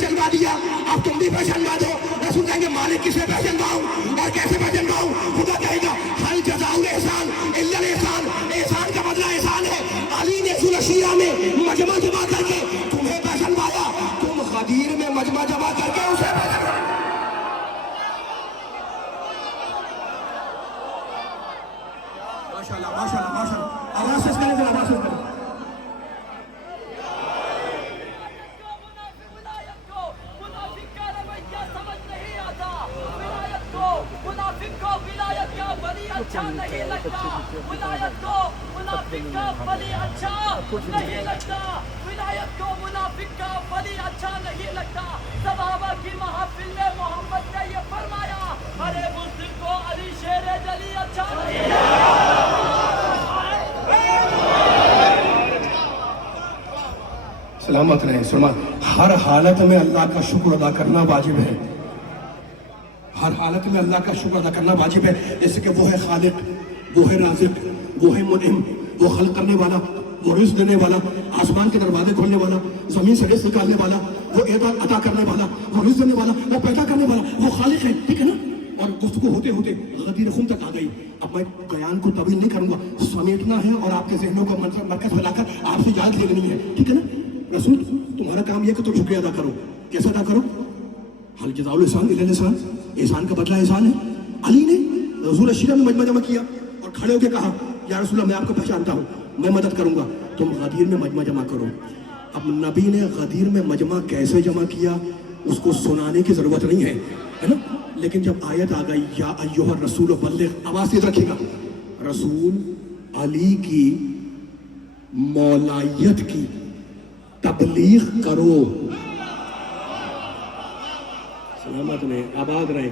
पहचानवा दिया, अब तुम भी पहचानवा दो। रसूल कहेंगे मालिक किसे पहचानवाऊं और कैसे पहचानवाऊं? खुदा कहेगा हल जज़ाउल एहसान इल्लल एहसान, एहसान का बदला एहसान है। अली ने सुलशिया में मजमा जमा करके तुम्हें पहचानवाया, तुम गदीर में मजमा जमा करके उसे पहचानवाया। माशाल्लाह माशाल्लाह माशाल्लाह, आवाज से करें, आवाज से करें। अच्छा नहीं लगता विलायत को, मुनाफिक का वली अच्छा नहीं लगता विलायत को, मुनाफिक का वली अच्छा नहीं लगता। सहाबा की महफिल में मोहम्मद ने ये फरमाया, अरे मुस्लिम को अली शेर जली अच्छा नहीं सलामत रहे। सुना, हर हालत में अल्लाह का शुक्र अदा करना वाजिब है, हर हालत में अल्लाह का शुक्र अदा करना वाजिब है। जैसे कि वो है खालिक, वो है राज़िक, वो है मुनइम, वो खल्क करने वाला, वो रिज़्क़ देने वाला, आसमान के दरवाजे खोलने वाला, ज़मीन से रिज़्क़ निकालने वाला, वो अता करने वाला, वो रिज़्क़ देने वाला, वो पैदा करने वाला, वो खालिक है, ठीक है ना। और गुफ्तगू होते होते गदीर खुम तक आ गई। अब मैं बयान को तवील नहीं करूँगा, समेटना है और आपके ज़हनों को मरकज़ में लाकर आपसे इजाज़त लेनी है, ठीक है ना। रसूल तुम्हारा काम यह कि तुम शुक्रिया अदा करो। कैसे अदा करो? हल जज़ाउल एहसान इल्लल एहसान, एहसान का बदला एहसान है। अली ने रसूल अशीरा में मजमा जमा किया और खड़े होकर कहा, या रसूल मैं आपको पहचानता हूँ, मैं मदद करूँगा, तुम गदीर में मजमा जमा करो। अब नबी ने गदीर में मजमा कैसे जमा किया उसको सुनाने की ज़रूरत नहीं है ना। लेकिन जब आयत आ गई, या अय्युहर रसूल बल्लिग़, आवाज़ तेज रखिएगा, रसूल अली की मौलायत की तबलीग करो। सलामत रहे, आबाद रहे।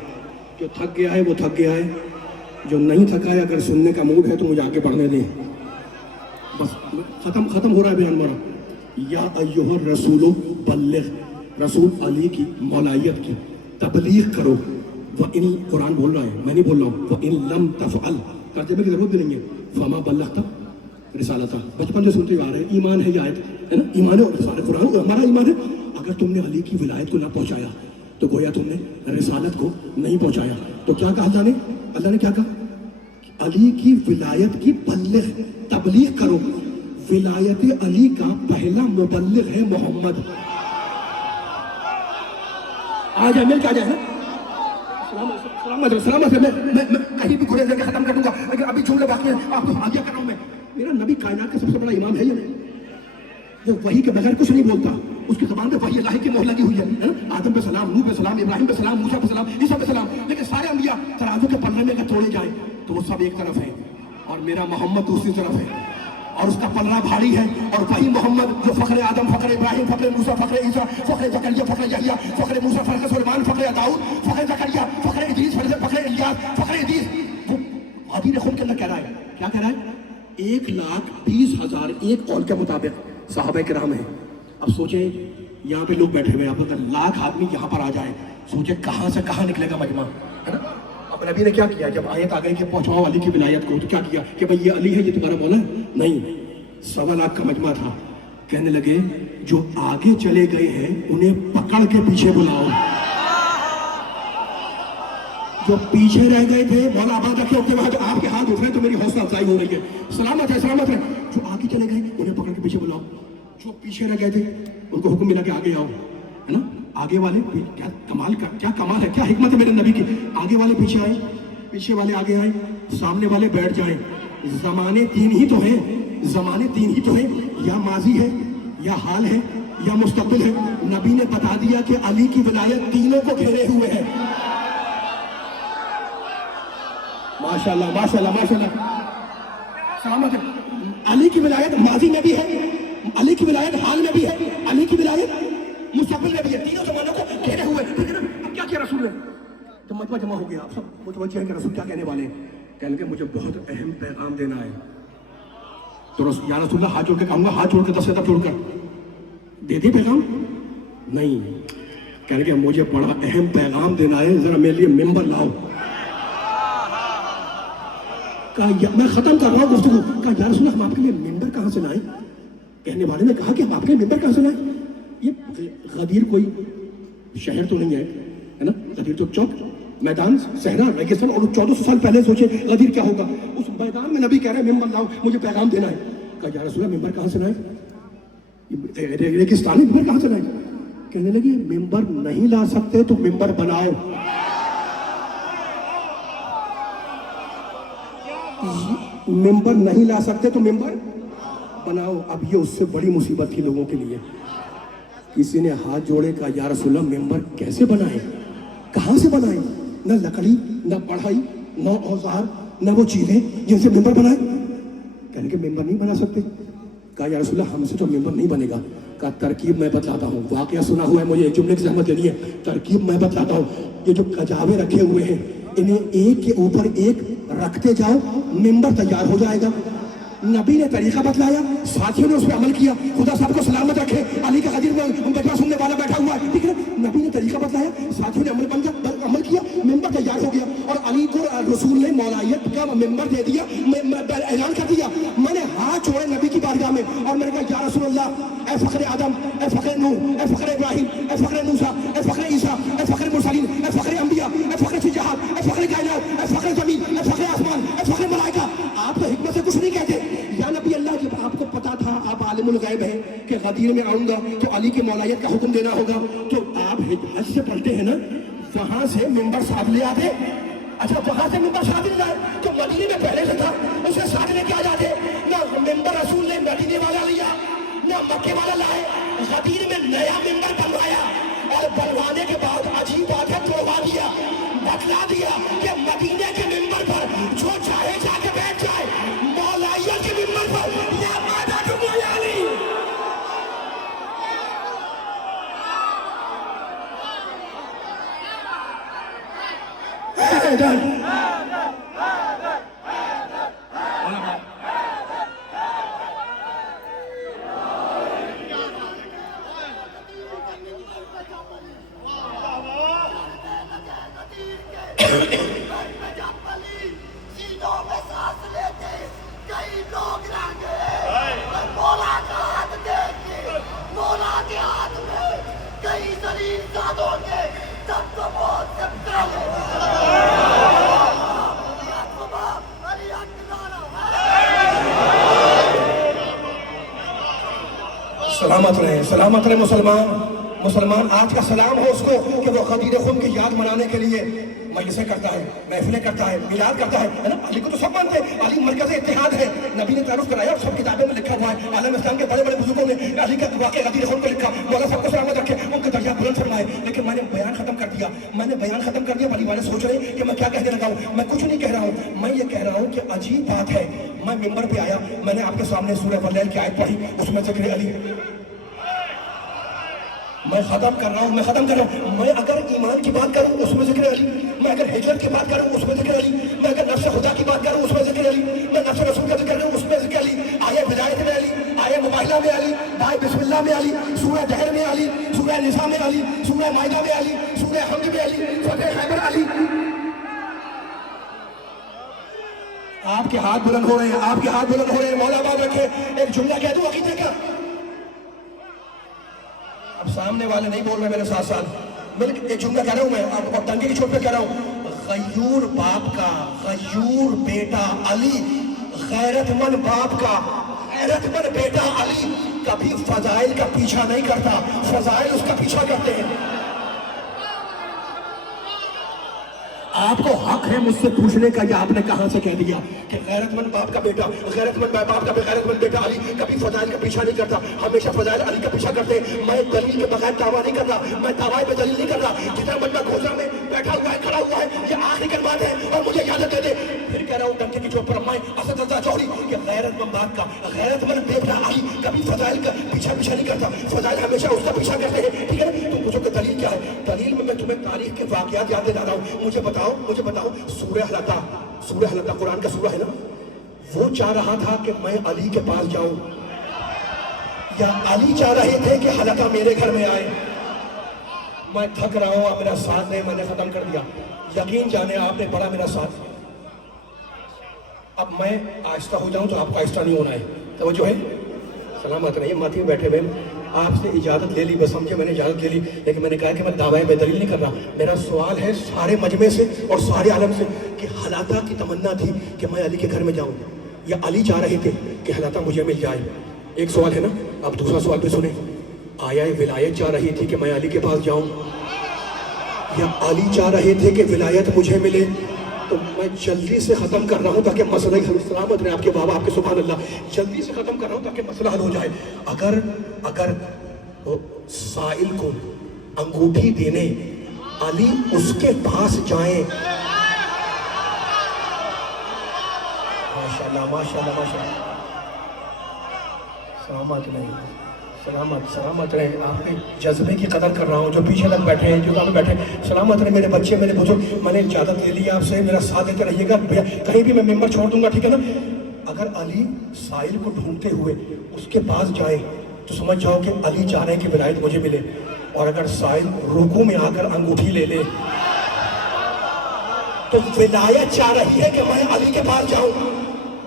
जो थक गया है वो थक गया है, जो नहीं थका है अगर सुनने का मूड है तो मुझे आगे बढ़ने दें। बस खत्म हो रहा है बयान हमारा। या अय्युहर रसूलो बल्लिग़, रसूल अली की मौलायत की तबलीग करो। व इन, कुरान बोल रहा है, मैं नहीं बोल रहा हूँ। व इन लम तफ़अल, तर्जुमे की जरूरत भी नहीं है। फमा बल्लग़ता रिसालता, बचपन से सुनते आ रहे हैं। ईमान है ये आयत, है ना, ईमान है और रिसालत, कुरान हमारा ईमान है। अगर तुमने अली की विलायत को ना पहुंचाया तो गोया तुमने रिसालत को नहीं पहुंचाया। तो क्या कहा अल्लाह ने क्या कहा? अली की विलायत की बल्लिग़, तबलीग करो। विलायत अली का पहला मुबल्लिग़ है मोहम्मद। आ जाए, मिल के आ जाए ना। सलामत है। मैं कहीं भी घुरे जाके खत्म कर दूंगा, लेकिन अभी जुमले बाकी है, आपको आज्ञा कर रहा हूं मैं। मेरा नबी कायनात का सबसे बड़ा इमाम है या नहीं? वो वही के बगैर कुछ नहीं बोलता, उसकी ज़बान पे वही अल्लाह की मोहर लगी हुई है ना। आदम पे सलाम, नूह पे सलाम, इब्राहिम पे सलाम, मूसा पे सलाम, ईसा पे सलाम। लेकिन सारे अंबिया तराजू के पल्ले में अगर तोड़े जाए तो वो सब एक तरफ है और मेरा मोहम्मद दूसरी तरफ है, और उसका पलड़ा भारी है। और वही मोहम्मद जो फ़ख्र आदम, फ़ख्र इब्राहिम, फ़ख्र मूसा, फ़ख्र ईसा, फ़ख्र ज़करिया, फ़ख्र यहया, फ़ख्र मूसा, फ़ख्र सुलेमान, फ़ख्र दाऊद, फ़ख्र ज़करिया, फ़ख्र इदरीस, फ़ख्र इलियास, फ़ख्र इदरीस, वो गदीर खुम के अंदर कह रहा है, क्या कह रहा है? 1,20,000 एक कौल के मुताबिक सहाबा किराम है। अब सोचें यहाँ पे लोग बैठे हुए हैं, आप लाख आदमी यहाँ पर आ जाए, सोचे कहाँ से कहाँ निकलेगा मजमा, है ना। अब नबी ने क्या किया? जब आयत आ गई कि पहुँचाओ अली की विलायत को, तो क्या किया कि भाई ये अली है, ये तुम्हारा मौला है? नहीं, 1.25 लाख का मजमा था। कहने लगे जो आगे चले गए हैं उन्हें पकड़ के पीछे बुलाओ, जो पीछे रह गए थे मौला आबाद रखे होते वहां, जो आपके हाथ उठ रहे तो मेरी हौसला अफजाई हो रही है। सलामत है, सलामत है। जो आगे चले गए उन्हें पकड़ के पीछे बुलाओ, जो पीछे रह गए थे उनको हुक्म मिला के आगे आओ, है ना। आगे वाले क्या कमाल का, क्या कमाल है, क्या हिकमत है मेरे नबी की। आगे वाले पीछे आए, पीछे वाले आगे आए, सामने वाले बैठ जाए। जमाने तीन ही तो हैं, जमाने तीन ही तो हैं, या माजी है, या हाल है, या मुस्तकबिल है। नबी ने बता दिया कि अली की विलायत तीनों को घेरे हुए है। माशाल्लाह माशाल्लाह माशाल्लाह, सलामत है। अली की विलायत माजी में भी है, अली की विलायत हाल में भी है, अली की विलायत मुस्तकबिल में भी है, तीनों जमानों को घेरे हुए। अब क्या किया रसूल ने? तो मजमा जमा हो गया, आप सब मुतवज्जिह हैं कि रसूल क्या कहने वाले हैं। कहने लगे मुझे बहुत अहम पैगाम देना है। तो या रसूलल्लाह, हाथ जोड़ के कहूँगा, हाथ जोड़ के 10 अदब जोड़कर दे दी पैगाम? नहीं, कहने लगे मुझे बड़ा अहम पैगाम देना है, जरा मेरे लिए मेंबर लाओ। कहा मैं खत्म कर रहा हूँ गुफ्तगू। कहा या रसूलल्लाह, हम आपके लिए मेंबर कहाँ से लाएं? कहने वाले ने कहा कि हम आपके लिए मेंबर कहाँ से लाएं? ये गदीर कोई शहर तो नहीं है ना, गदीर तो चौक, मैदान, सहरा, रेगिस्तान। और 1400 साल पहले सोचे गदीर क्या होगा। उस मैदान में नबी कह रहे हैं मिंबर लाओ, मुझे पैगाम देना है। कहा या रसूल अल्लाह मिंबर कहाँ से लाए, रेगिस्तान में मिंबर कहाँ से लाए। कहने लगे मिंबर नहीं ला सकते तो मिंबर बनाओ। मिंबर नहीं ला सकते तो मिंबर बनाओ। अब ये उससे बड़ी मुसीबत थी लोगों के लिए। किसी ने हाथ जोड़े, कहा या रसूल अल्लाह मिंबर कैसे बनाए, कहाँ से बनाए, न लकड़ी, न पढ़ाई, न औजार, न वो चीजें जिनसे मिंबर बनाए। कहने के मिंबर नहीं बना सकते। कहा या रसूल अल्लाह हमसे तो मिंबर नहीं बनेगा। कहा तरकीब मैं बतलाता हूँ, वाकया सुना हुआ है, मुझे एक जुमले की जहमत लेनी है, तरकीब मैं बतलाता हूँ। ये जो कजावे रखे हुए हैं इन्हें एक के ऊपर एक रखते जाओ, मिंबर तैयार हो जाएगा। नबी ने तरीका बतलाया, साथियों ने उस पर अमल किया। खुदा साहब को सलामत रखे, अली का गदीर में बजवा सुनने वाला बैठा हुआ है, ठीक है। नबी ने तरीका बतलाया, साथियों ने अमल किया, मिंबर तैयार हो गया। और अली को रसूल ने मौलायत का मिंबर दे दिया, ऐलान कर दिया। मैंने हाथ जोड़े नबी की बारगाह में और मैंने कहा या रसूल अल्लाह, ए फखरे आदम, ए फखरे नूह, ए फखरे इब्राहिम, ए फखरे मूसा, ए फखरे ईसा, ए फखरे मुरसलीन, ए फखरे अंबिया, ए फखरे फिजहात, ए फखरे कायनात, ए फखरे जमीन, ए फखरे आसमान, ए फखरे मलाइका। आप तो हिकमत से कुछ नहीं कहते या नबी अल्लाह। जब आपको पता था आप आलिमुल गैब हैं कि गदीर में आऊंगा तो अली की मौलायत का हुक्म देना होगा, तो आप हज से पढ़ते हैं ना, वहां से मिंबर साथ ले आते। अच्छा वहां से मिंबर साथ ले लाए तो मदीने में पहले से था, उसे साथ लेके आ जाते ना। मिंबर रसूल ने मदीने वाला लिया ना मक्के वाला लाए, गदीर में नया मिंबर बनवाया। और बनवाने के बाद अजीब बात है, तोड़वा दिया, बतला दिया कि मदीने के मिंबर पर जो चाहे जाके बैठ जाए, मौलाइया के मिंबर पर या मादा की मौलानी। सलामत रहे मुसलमान। आज का सलाम हो उसको कि वो गदीर खुम की याद मनाने के लिए मजलिसें करता है, महफिलें करता है, मिलाद करता है ना। अली को तो सब मानते हैं, अली मरकज़ इत्तिहाद है। नबी ने तारुफ कराया और सब किताबों में लिखा हुआ है। आलम इस्लाम के बड़े बड़े बुजुर्गों ने अली का वाक़या गदीर खुम को लिखा। मौला साहब को सलामत रखे, उनके दर्जा बुलंद फरमाए। लेकिन मैंने बयान खत्म कर दिया, अली वाले सोच रहे कि मैं क्या कहने लगा हूँ। मैं कुछ नहीं कह रहा हूँ, मैं ये कह रहा हूँ कि अजीब बात है। मैं मिंबर पे आया, मैंने आपके सामने सूरह वल्लैल की आयत पढ़ी, उसमें ज़िक्र अली। मैं खत्म कर रहा हूँ। मैं अगर ईमान की बात करूँ उसमें ज़िक्र अली, मैं अगर हिजरत की बात करूँ उसमें ज़िक्र अली, मैं अगर नफ्स खुदा की बात करूँ उसमें ज़िक्र अली, मैं नफ्स रसूल का ज़िक्र करूँ उसमें ज़िक्र अली, आये हिदायत में अली, आये मुबाहिला में अली, दाए बिस्मिल्लाह में अली, सूरह दहर में अली, सूरह निसा में अली, सूरह माइदा में अली, सूरह हमद में अली, फतह खैबर अली। आपके हाथ बुलंद हो रहे हैं, मौला बाब रखे। एक जुमला कह दूं अकीदे का, अब सामने वाले नहीं बोल रहे मेरे साथ साथ, मैं एक जुमला कह रहा हूं मैं, अब टंगे की चोट पे कह रहा हूं। गयूर बाप का गयूर बेटा अली, गैरतमंद बाप का गैरतमंद बेटा अली कभी फजाइल का पीछा नहीं करता, फजाइल उसका पीछा करते हैं। आपको हक है मुझसे पूछने का, या आपने कहां से कह दिया कि गैरतमंद बाप का बेटा, गैरतमंद बाप का गैरतमंद बेटा अली कभी फजाइल का पीछा नहीं करता, हमेशा फजाइल अली का पीछा करते हैं। मैं दलील के बगैर दावा नहीं कर रहा, मैं दावा पे दलील नहीं कर रहा। जितना बंदा घोषणा में बैठा हुआ है, खड़ा हुआ है, ये आखिरी कलमात है और मुझे इजाजत दे दे। फिर कह रहा हूँ डंके की चोट पर मैं असद रज़ा चौधरी कि गैरतमंद बाप का गैरतमंद बेटा अली कभी फजाइल का पीछा नहीं करता, फजाइल हमेशा उसका पीछा करते हैं, ठीक है। तो मुझे दलील क्या है? दलील में मैं तुम्हें तारीख के वाक़यात याद दिला रहा हूँ। मुझे बताओ सूरह हलका कुरान का सूरह है ना, वो चाह रहा था कि मैं अली के पास जाऊं, या अली चाह रहे थे कि हलका मेरे घर में आए। मैं थक रहा हूं, आप मेरा साथ नहीं, मैंने खत्म कर दिया। यकीन जाने आपने बड़ा मेरा साथ, अब मैं आहिस्ता हो जाऊं तो आपको आहिस्ता नहीं होना है। तो जो है सलामत रहिए, माथी में बैठे हुए آپ سے اجازت لے لی، بس سمجھے میں نے اجازت لے لی، لیکن میں نے کہا کہ میں دعویٰ بے دلیل نہیں کر رہا. میرا سوال ہے سارے مجمع سے اور سارے عالم سے کہ حلاتا کی تمنا تھی کہ میں علی کے گھر میں جاؤں، یا علی چاہ رہے تھے کہ حلاتا مجھے مل جائے؟ ایک سوال ہے نا. اب دوسرا سوال بھی سنیں. آیا ولایت چاہ رہی تھی کہ میں علی کے پاس جاؤں، یا علی چاہ رہے تھے کہ ولایت مجھے ملے؟ تو میں جلدی سے ختم کر رہا ہوں تاکہ مسئلہ سلامت رہے. آپ کے بابا، آپ کے سبحان اللہ، جلدی سے ختم کر رہا ہوں تاکہ مسئلہ حل ہو جائے. اگر سائل کو انگوٹھی دینے علی اس کے پاس جائیں، ماشاءاللہ ماشاءاللہ ماشاءاللہ، سلامت نہیں، سلامت رہے. آپ کے جذبے کی قدر کر رہا ہوں. جو پیچھے تک بیٹھے ہیں، جو کام بیٹھے ہیں، سلامت رہے میرے بچے، میرے بزرگ. میں نے اجازت لے لی آپ سے، میرا ساتھ دیتے رہیے گا. کہیں بھی میں ممبر چھوڑ دوں گا، ٹھیک ہے نا. اگر علی سائل کو ڈھونڈتے ہوئے اس کے پاس جائے تو سمجھ جاؤ کہ علی چاہ رہے ہیں کہ ولایت مجھے ملے. اور اگر سائل رکوع میں آ کر انگوٹھی لے لے تو ولایت چاہ رہی ہے کہ میں علی کے پاس جاؤں.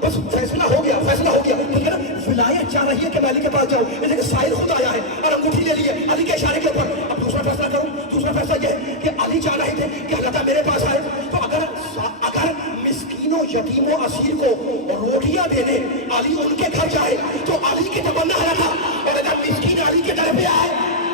بس فیصلہ ہو گیا، ٹھیک ہے نا. ولایت چاہ رہی ہے کہ میں علی کے پاس جاؤں، لیکن سائل خود آیا ہے اور انگوٹھی لے لی ہے علی کے اشارے کے اوپر. اب دوسرا فیصلہ کروں. دوسرا فیصلہ یہ ہے کہ علی چاہ رہے تھے کہ اللہ تعالیٰ میرے پاس آئے. تو اگر مسکینوں، یتیموں، اسیر کو روٹیاں دینے علی ان کے گھر جائے تو علی کی تمنا ہے تھا. اور اگر مسکین علی کے گھر پہ آئے،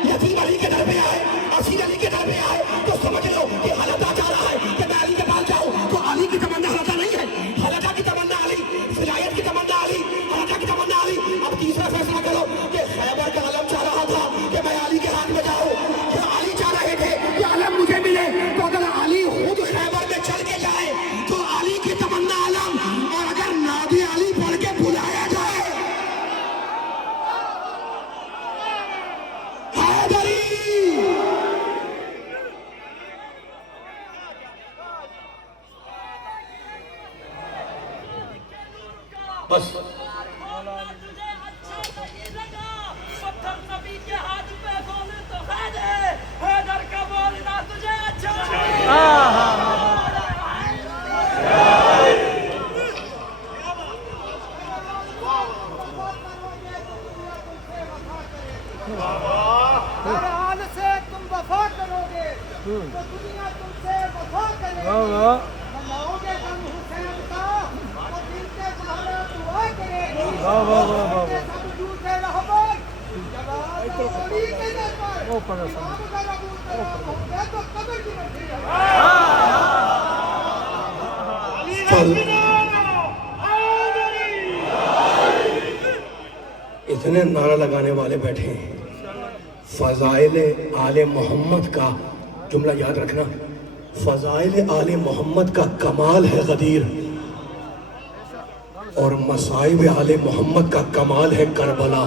یتیم علی کے گھر پہ آئے، اسیر علی کے گھر پہ آئے، تو سمجھ لو کہ حلقہ چاہ رہا ہے کہ میں علی کے پاس جاؤں. تو علی کی تمنا حلقہ نہیں ہے، حلقہ کی تمنا علی، ولایت کی تمنا علی، حلقہ کی تمنا علی. اب تیسرا فیصلہ کرو کہ خیبر کا علم چاہ رہا تھا کہ میں علی کے ہاتھ میں جاؤں، یا علی چاہ رہے تھے کہ علم مجھے ملے. تو اگر علی خود خیبر میں چل کے جائے تو علی کی تمنا علم، اور اگر نادی علی پڑھ کے بلایا جائے حیدری. بس تجھے اچھا نہیں لگا پتھر نبی کے ہاتھ پہ بولے تو حیدر کا بولنا تجھے اچھا نہیں لگا. ہر حال سے تم وفا کرو گے تو دنیا تم سے وفا کرے گی. مناؤ گے غم حسین کا تو دل کے سہارا دعا کرے گی. سب جھوٹے رہبر جواب علی کے در پر امام اگر ابو طالب ہوں گے تو قبر کی رکھی اتنے نعرہ لگانے والے بیٹھے ہیں. فضائل آل محمد کا جملہ یاد رکھنا، فضائل آل محمد کا کمال ہے غدیر، اور مصائب آل محمد کا کمال ہے کربلا.